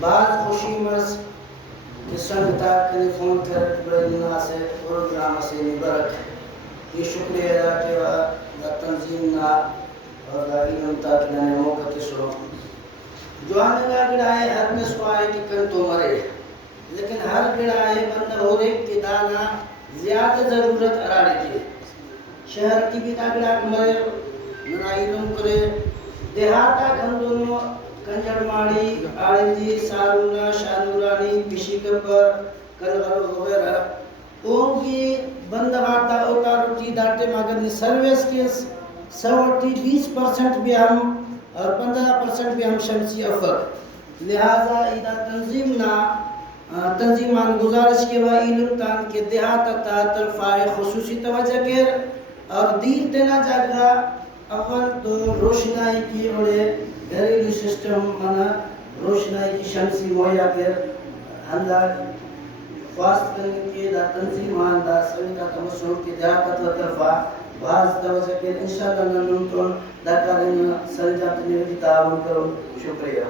بعض خوشی مز کہ سنگتا ٹیلیفون کر بڑھنا سے پروگرام سے نبرک یہ شکریہ ادا کیا تنظیم نا اور علم تاکہ نہ موقع سو جوان کا گڑائے ہر میں سوائے کہ کن تو مرے لیکن ہر گڑائے بندہ اور ایک کی دانا زیادہ ضرورت اراڑے کے شہر کی بھی تاگڑا مرے نہ علم کرے دیہاتا گھندونوں کنجر ماڑی آڑندی سارونا شانورانی پیشی کپر کلغر وغیرہ ان کی بندواتا اوتا روٹی داٹے مگر سروس کے 20% بھی ہم اور 15% بھی ہم شمسی افق لہذا ایدہ تنظیم نا تنظیمان گزارش کے با علم تان کے دیہاتا تا طرفہ خصوصی توجہ کر اور دیر دینا جاگا اول تو روشنائی کی اوڑے گھریلو سسٹم منا روشنائی کی شمسی مہیا کر ہندہ خواست کرنے کے دا تنظیمان دا سویتا تمسور کی دیہاتا تا طرفہ بعض توجہ کر انشاءاللہ ننتون دا کارن سنجاب تنیوی تعاون کرو شکریہ